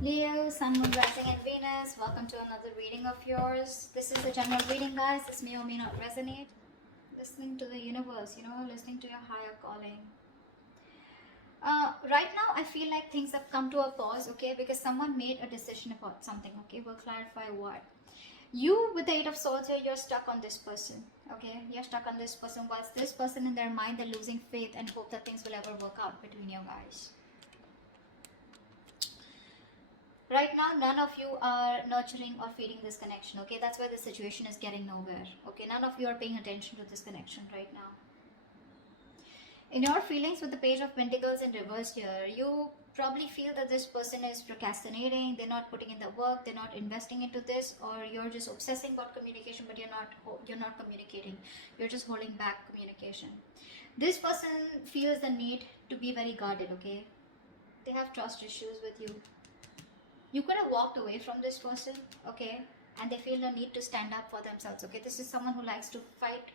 Leo, Sun, Moon, Rising, and Venus. Welcome to another reading of yours. This is a general reading, guys. This may or may not resonate. Listening to the universe, listening to your higher calling. Right now, I feel like things have come to a pause, okay? Because someone made a decision about something, okay? We'll clarify what. You, with the Eight of Swords here, you're stuck on this person, okay? You're stuck on this person. Whilst this person in their mind, they're losing faith and hope that things will ever work out between you guys. Right now, none of you are nurturing or feeding this connection, okay? That's why the situation is getting nowhere, okay? None of you are paying attention to this connection right now. In your feelings with the Page of Pentacles in reverse here, you probably feel that this person is procrastinating, they're not putting in the work, they're not investing into this, or you're just obsessing about communication, but you're not communicating. You're just holding back communication. This person feels the need to be very guarded, okay? They have trust issues with you. You could have walked away from this person, okay, and they feel the need to stand up for themselves, okay? This is someone who likes to fight,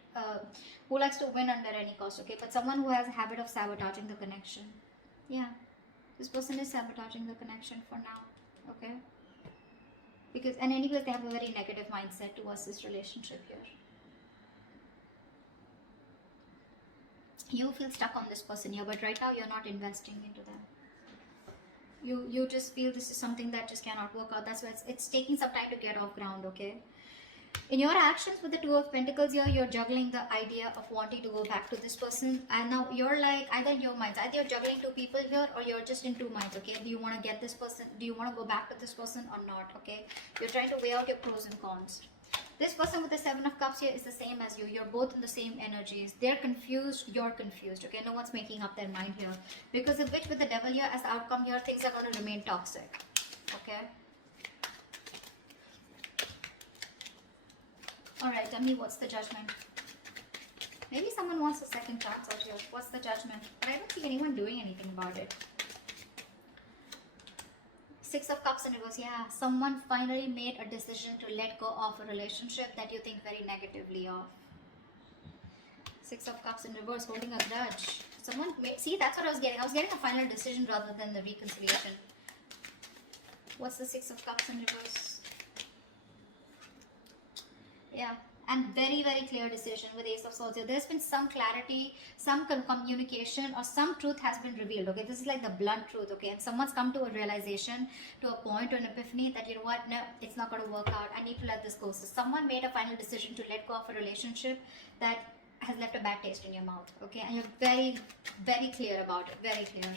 who likes to win under any cost, okay? But someone who has a habit of sabotaging the connection. Yeah, this person is sabotaging the connection for now, okay? Because, and anyways, they have a very negative mindset towards this relationship here. You feel stuck on this person here, but right now you're not investing into them. You just feel this is something that just cannot work out. That's why it's taking some time to get off ground, okay? In your actions with the Two of Pentacles here, you're juggling the idea of wanting to go back to this person. And now you're like, either in your minds, either you're juggling two people here or you're just in two minds, okay? Do you want to get this person? Do you want to go back to this person or not, okay? You're trying to weigh out your pros and cons. This person with the Seven of Cups here is the same as you. You're both in the same energies. They're confused, you're confused, okay? No one's making up their mind here. Because of which with the Devil here as the outcome here, things are going to remain toxic, okay? Alright, tell me what's the judgment. Maybe someone wants a second chance out here. What's the judgment? But I don't see anyone doing anything about it. Six of Cups in reverse. Yeah, someone finally made a decision to let go of a relationship that you think very negatively of. Six of Cups in reverse, holding a grudge. Someone, see, that's what I was getting. I was getting a final decision rather than the reconciliation. What's the Six of Cups in reverse? Yeah, and very, very clear decision with Ace of Swords here. There's been some clarity, some communication, or some truth has been revealed, okay? This is like the blunt truth, okay? And someone's come to a realization, to a point, or an epiphany that, you know what, no, it's not going to work out. I need to let this go. So someone made a final decision to let go of a relationship that has left a bad taste in your mouth, okay? And you're very, very clear about it, very clear.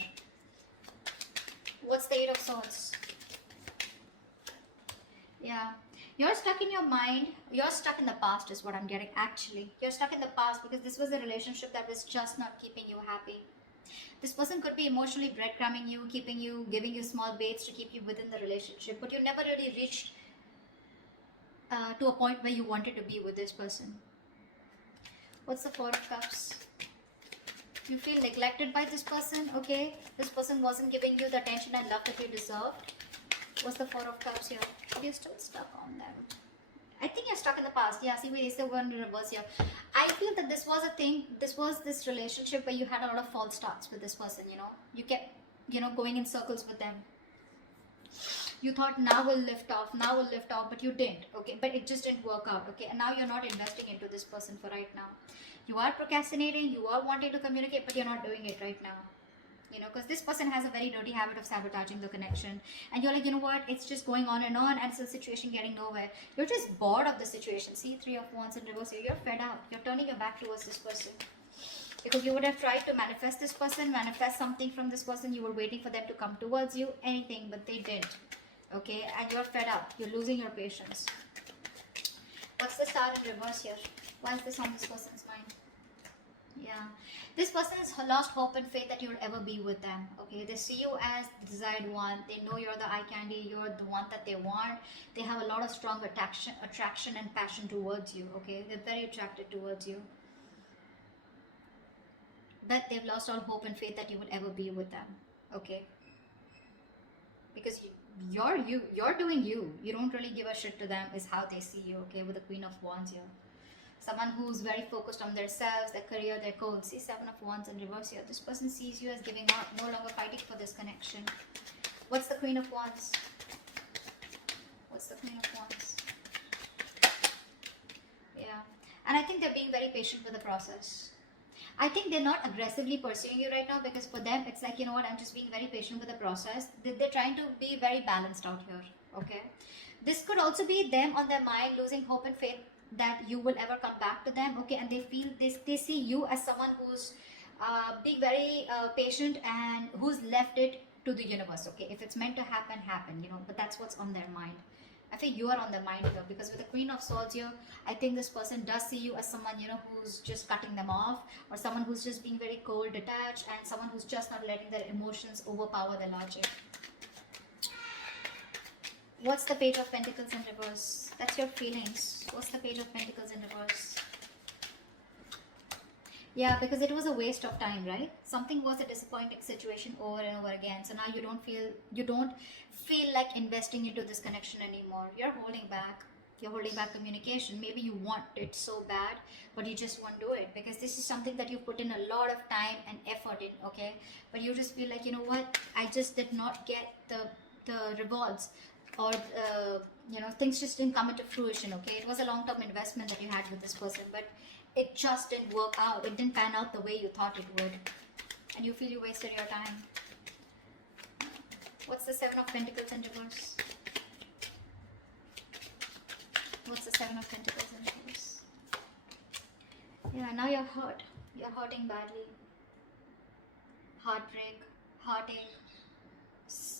What's the Eight of Swords? Yeah. You're stuck in your mind. You're stuck in the past is what I'm getting, actually. You're stuck in the past because this was a relationship that was just not keeping you happy. This person could be emotionally breadcrumbing you, keeping you, giving you small baits to keep you within the relationship. But you never really reached to a point where you wanted to be with this person. What's the Four of Cups? You feel neglected by this person, okay? This person wasn't giving you the attention and love that you deserved. What's the Four of Cups here? You're still stuck on them. I think you're stuck in the past. Yeah, see, we still going to reverse here. I feel that this was a thing. This was this relationship where you had a lot of false starts with this person, you know. You kept, going in circles with them. You thought now we'll lift off, but you didn't, okay? But it just didn't work out, okay? And now you're not investing into this person for right now. You are procrastinating, you are wanting to communicate, but you're not doing it right now. Because this person has a very dirty habit of sabotaging the connection. And you're like, you know what, it's just going on, and it's a situation getting nowhere. You're just bored of the situation. See, Three of Wands in reverse here. You're fed up. You're turning your back towards this person. Because you would have tried to manifest this person, manifest something from this person. You were waiting for them to come towards you, anything, but they didn't. Okay, and you're fed up. You're losing your patience. What's the Star in reverse here? Why is this on this person's mind? Yeah, this person has lost hope and faith that you'll ever be with them, okay? They see you as the desired one. They know you're the eye candy, you're the one that they want. They have a lot of strong attraction and passion towards you, okay? They're very attracted towards you. But they've lost all hope and faith that you will ever be with them, okay? Because you're doing you. You don't really give a shit to them is how they see you, okay? With the Queen of Wands here. Someone who's very focused on themselves, their career, their goals. See, Seven of Wands in reverse here. This person sees you as giving up, no longer fighting for this connection. What's the Queen of Wands? What's the Queen of Wands? Yeah. And I think they're being very patient with the process. I think they're not aggressively pursuing you right now, because for them it's like, you know what, I'm just being very patient with the process. They're trying to be very balanced out here. Okay. This could also be them on their mind losing hope and faith that you will ever come back to them. Okay. And they feel this, they see you as someone who's being very patient and who's left it to the universe. Okay. If it's meant to happen, happen, you know, but that's what's on their mind. I think you are on their mind here, because with the Queen of Swords here, I think this person does see you as someone, you know, who's just cutting them off, or someone who's just being very cold, detached, and someone who's just not letting their emotions overpower their logic. What's the Page of Pentacles in reverse? That's your feelings. What's the Page of Pentacles in reverse? Yeah, because it was a waste of time, right? Something was a disappointing situation over and over again. So now you don't feel like investing into this connection anymore. You're holding back. You're holding back communication. Maybe you want it so bad, but you just won't do it, because this is something that you put in a lot of time and effort in, okay? But you just feel like, you know what, I just did not get the rewards, or you know, things just didn't come into fruition. Okay, it was a long-term investment that you had with this person, but it just didn't work out. It didn't pan out the way you thought it would, and you feel you wasted your time. What's the Seven of Pentacles in reverse? What's the Seven of Pentacles in reverse? Yeah, now you're hurt. You're hurting badly. Heartbreak, heartache,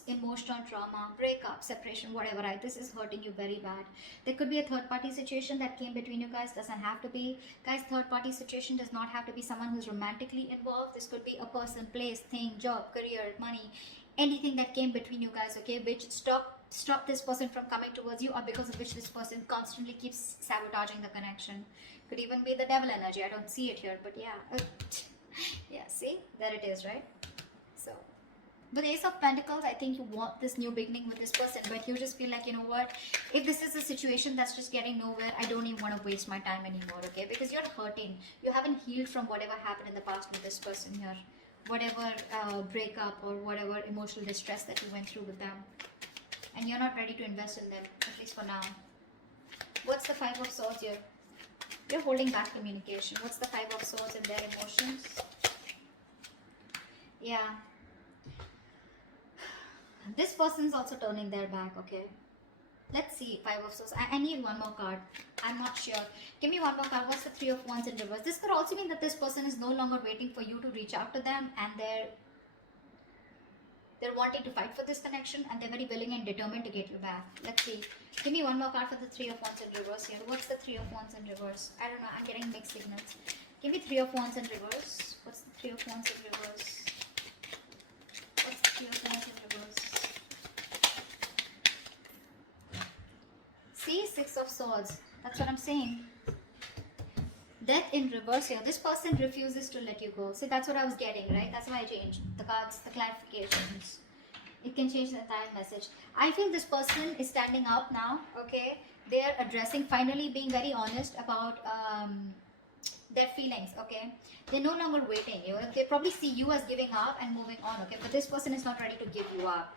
emotional trauma, breakup, separation, whatever, right? This is hurting you very bad. There could be a third party situation that came between you guys. Doesn't have to be. Guys, third party situation does not have to be someone who's romantically involved. This could be a person, place, thing, job, career, money, anything that came between you guys, okay, which stop this person from coming towards you, or because of which this person constantly keeps sabotaging the connection. Could even be the devil energy. I don't see it here, but yeah. Yeah, see, there it is, right? So with Ace of Pentacles, I think you want this new beginning with this person, but you just feel like, you know what, if this is a situation that's just getting nowhere, I don't even want to waste my time anymore, okay? Because you're hurting. You haven't healed from whatever happened in the past with this person here. Whatever breakup or whatever emotional distress that you went through with them. And you're not ready to invest in them, at least for now. What's the Five of Swords here? You're holding back communication. What's the Five of Swords in their emotions? Yeah. This person's also turning their back, okay? Let's see, Five of Swords. I need one more card. I'm not sure. Give me one more card. What's the Three of Wands in reverse? This could also mean that this person is no longer waiting for you to reach out to them, and they're wanting to fight for this connection, and they're very willing and determined to get you back. Let's see. Give me one more card for the Three of Wands in reverse here. What's the Three of Wands in reverse? I don't know. I'm getting mixed signals. Give me Three of Wands in reverse. What's the Three of Wands in reverse? What's the Three of Wands in reverse? See, Six of Swords. That's what I'm saying. Death in reverse here. This person refuses to let you go. See, that's what I was getting, right? That's why I changed the cards, the clarifications. It can change the entire message. I feel this person is standing up now, okay? They're addressing, finally being very honest about their feelings, okay? They're no longer waiting. They probably see you as giving up and moving on, okay? But this person is not ready to give you up.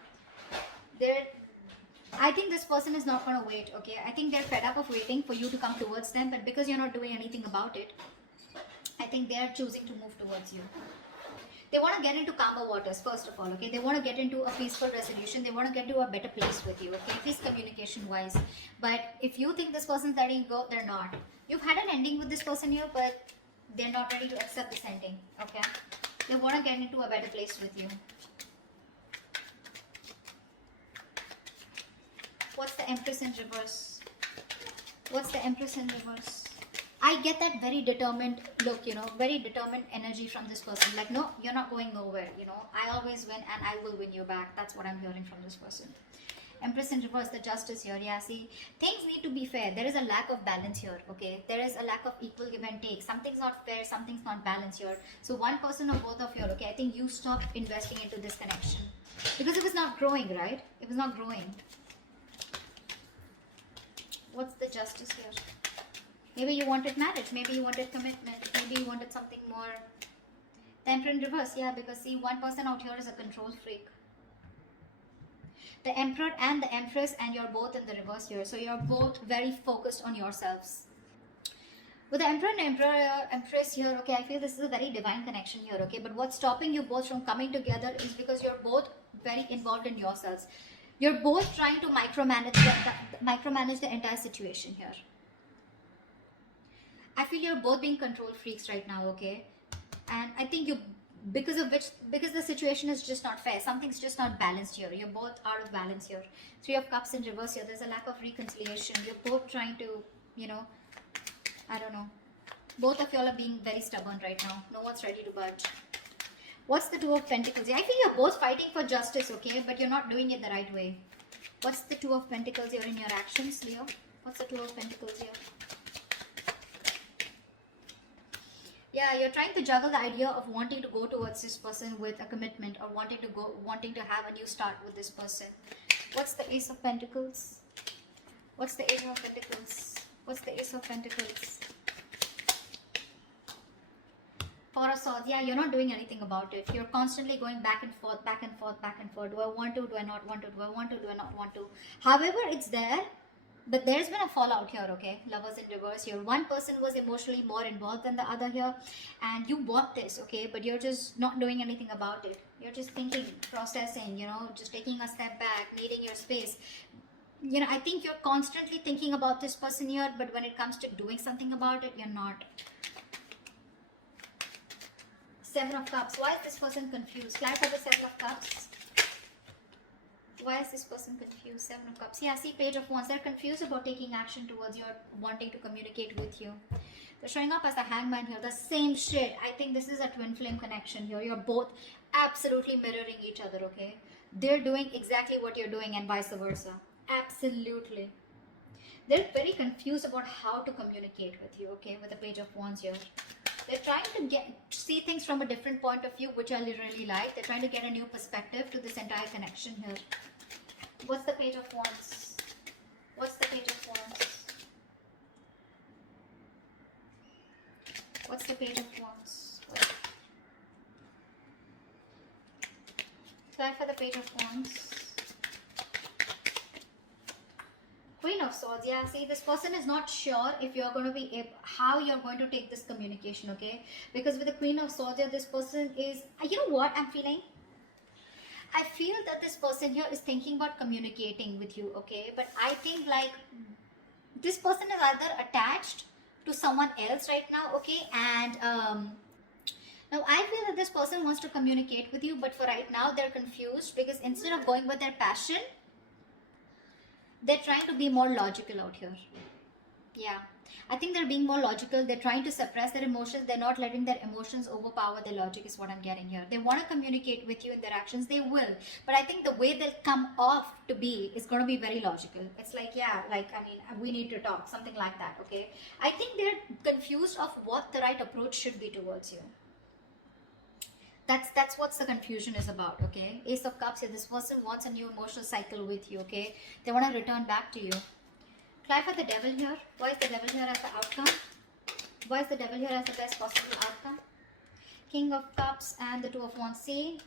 I think this person is not going to wait, okay? I think they're fed up of waiting for you to come towards them, but because you're not doing anything about it, I think they're choosing to move towards you. They want to get into calmer waters, first of all, okay? They want to get into a peaceful resolution. They want to get to a better place with you, okay? At least communication-wise. But if you think this person's letting go, they're not. You've had an ending with this person here, but they're not ready to accept this ending, okay? They want to get into a better place with you. What's the Empress in reverse? What's the Empress in reverse? I get that very determined look, you know, very determined energy from this person. Like, no, you're not going nowhere, you know. I always win and I will win you back. That's what I'm hearing from this person. Empress in reverse, the Justice here. Yeah, see, things need to be fair. There is a lack of balance here, okay? There is a lack of equal give and take. Something's not fair, something's not balanced here. So one person or both of you, okay, I think you stop investing into this connection. Because it was not growing, right? It was not growing. What's the Justice here? Maybe you wanted marriage, maybe you wanted commitment, maybe you wanted something more. The Emperor in reverse, yeah, because see, one person out here is a control freak. The Emperor and the Empress, and you're both in the reverse here. So you're both very focused on yourselves. With the Emperor and Empress here, okay, I feel this is a very divine connection here, okay. But what's stopping you both from coming together is because you're both very involved in yourselves. You're both trying to micromanage the entire situation here. I feel you're both being control freaks right now, okay? And I think because the situation is just not fair. Something's just not balanced here. You're both out of balance here. Three of Cups in reverse here. There's a lack of reconciliation. You're both trying to, I don't know. Both of y'all are being very stubborn right now. No one's ready to budge. What's the Two of Pentacles? I feel you're both fighting for justice, okay? But you're not doing it the right way. What's the Two of Pentacles here in your actions, Leo? What's the Two of Pentacles here? Yeah, you're trying to juggle the idea of wanting to go towards this person with a commitment, or wanting to have a new start with this person. What's the Ace of Pentacles? What's the Ace of Pentacles? What's the Ace of Pentacles? Four of Swords. Yeah, you're not doing anything about it. You're constantly going back and forth, back and forth, back and forth. Do I want to? Do I not want to? Do I want to? Do I not want to? However, it's there. But there's been a fallout here, okay? Lovers in reverse here. One person was emotionally more involved than the other here. And you want this, okay? But you're just not doing anything about it. You're just thinking, processing, just taking a step back, needing your space. I think you're constantly thinking about this person here. But when it comes to doing something about it, you're not. Seven of Cups. Why is this person confused? Clarify the Seven of Cups. Why is this person confused? Seven of Cups. Yeah, see, Page of Wands. They're confused about taking action towards you or wanting to communicate with you. They're showing up as the Hangman here. The same shit. I think this is a twin flame connection here. You're both absolutely mirroring each other, okay? They're doing exactly what you're doing and vice versa. Absolutely. They're very confused about how to communicate with you, okay? With the Page of Wands here. They're trying to see things from a different point of view, which I really like. They're trying to get a new perspective to this entire connection here. What's the Page of Wands? What's the Page of Wands? What's the Page of Wands? Try for the Page of Wands. Queen of Swords. Yeah, see, this person is not sure if you're going to be how you're going to take this communication, okay? Because with the Queen of Swords here, this person is, you know what I'm feeling? I feel that this person here is thinking about communicating with you, okay? But I think like this person is either attached to someone else right now, okay? And now I feel that this person wants to communicate with you, but for right now they're confused because instead of going with their passion, they're trying to be more logical out here. Yeah, I think they're being more logical. They're trying to suppress their emotions. They're not letting their emotions overpower their logic is what I'm getting here. They want to communicate with you in their actions. They will. But I think the way they'll come off to be is going to be very logical. It's like, yeah, like, I mean, we need to talk. Something like that, okay? I think they're confused of what the right approach should be towards you. That's what the confusion is about, okay? Ace of Cups here. This person wants a new emotional cycle with you, okay? They want to return back to you. Clarify the Devil here. Why is the Devil here as the outcome? Why is the Devil here as the best possible outcome? King of Cups and the Two of Wands. See,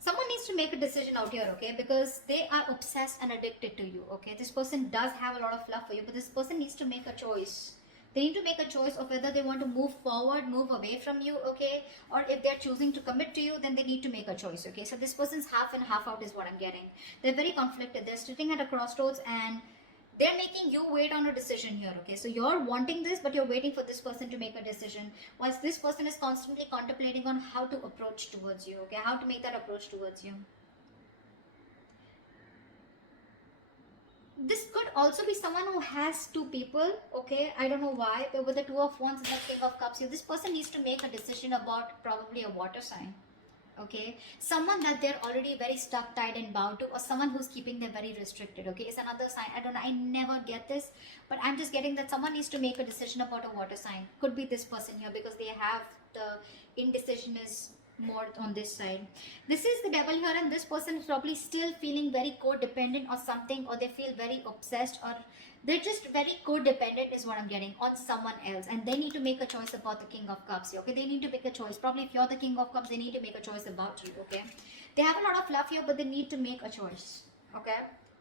someone needs to make a decision out here, okay? Because they are obsessed and addicted to you, okay? This person does have a lot of love for you, but this person needs to make a choice. They need to make a choice of whether they want to move forward, move away from you, okay? Or if they're choosing to commit to you, then they need to make a choice, okay? So this person's half and half out is what I'm getting. They're very conflicted. They're sitting at a crossroads and they're making you wait on a decision here, okay? So you're wanting this, but you're waiting for this person to make a decision. Whilst this person is constantly contemplating on how to approach towards you, okay? How to make that approach towards you. This could also be someone who has two people, okay? I don't know why, but with the Two of Wands and the King of Cups here, this person needs to make a decision about probably a water sign, okay? Someone that they're already very stuck, tied and bound to, or someone who's keeping them very restricted, okay? It's another sign. I don't know, I never get this, but I'm just getting that someone needs to make a decision about a water sign. Could be this person here because they have the indecision is more on this side. This is the Devil here, and this person is probably still feeling very codependent or something, or they feel very obsessed, or they're just very codependent is what I'm getting on someone else, and they need to make a choice about the King of Cups here, okay? They need to make a choice. Probably if you're the King of Cups, they need to make a choice about you, okay? They have a lot of love here, but they need to make a choice. Okay,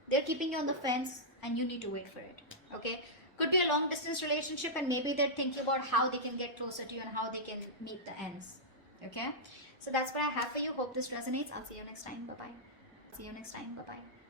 they're keeping you on the fence, and you need to wait for it. Okay, could be a long distance relationship, and maybe they're thinking about how they can get closer to you and how they can meet the ends. Okay, so that's what I have for you. Hope this resonates. I'll see you next time. Bye bye. See you next time. Bye bye.